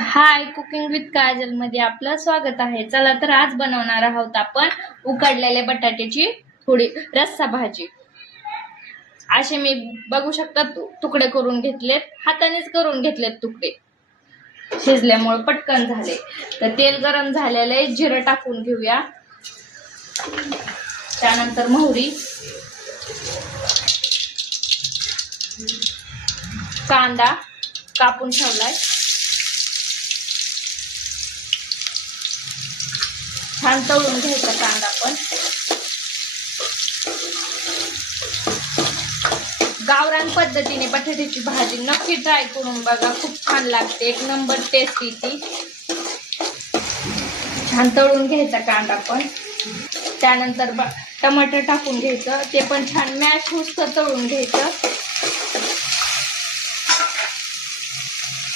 High, cooking with Kajal मध्ये आपलं स्वागत आहे. चला तर आज बनवणार आहोत आपण उकडलेल्या बटाट्याची थोडी रस्सा भाजी. असे मी बघू शकता तुकडे करून घेतलेत, हातानेच करून घेतलेत तुकडे, शिजल्यामुळे पटकन झाले. तर तेल गरम झालेले, जिरं टाकून घेऊया. त्यानंतर मोहरी, कांदा कापून ठेवलाय, छान तळून घ्यायचा कांदा पण. गावरान पद्धतीने बटाट्याची भाजी नक्की ट्राय करून बघा, खूप छान लागते, एक नंबर टेस्ट येते. छान तळून घ्यायचा कांदा पण. त्यानंतर टमाटर टाकून घ्यायचं, ते पण छान मॅश होतं तळून घ्यायचं.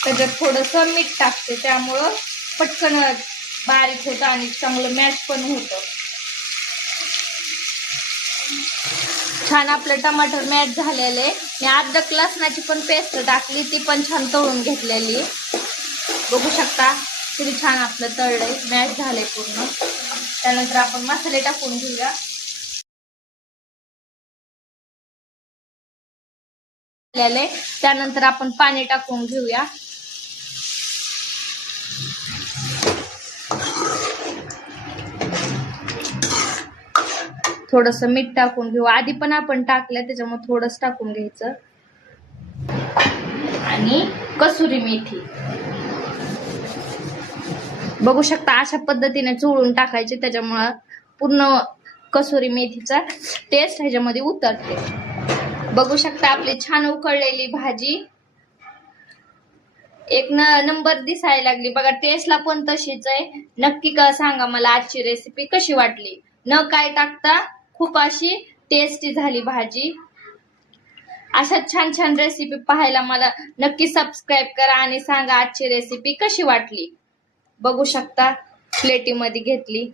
त्याच्यात थोडंसं मीठ टाकते, त्यामुळं पटकन बारीक होतं आणि चांगलं मॅश पण होतं. छान आपलं टमाटर मॅश झालेले. मी अद्रक लसणाची पण पेस्ट टाकली, ती पण छान तळून घेतलेली. बघू शकता किती छान आपलं तळलंय, मॅश झालंय पूर्ण. त्यानंतर आपण मसाले टाकून घेऊया. त्यानंतर आपण पाणी टाकून घेऊया. थोडस मीठ टाकून घेऊ, आधी पण आपण टाकलं त्याच्यामुळे थोडस टाकून घ्यायचं. आणि कसुरी मेथी बघू शकता अशा पद्धतीने चोळून टाकायचे, त्याच्यामुळे पूर्ण कसुरी मेथीचा टेस्ट ह्याच्यामध्ये उतरते. बघू शकता आपली छान उकळलेली भाजी एक नंबर दिसायला लागली बघा. टेस्टला पण तशीच आहे. नक्की सांगा मला आजची रेसिपी कशी वाटली. न काय टाकता खूप अशी टेस्टी झाली भाजी. अशा छान छान रेसिपी पाहायला मला नक्की सबस्क्राईब करा आणि सांगा आजची रेसिपी कशी वाटली. बघू शकता प्लेटीमध्ये घेतली.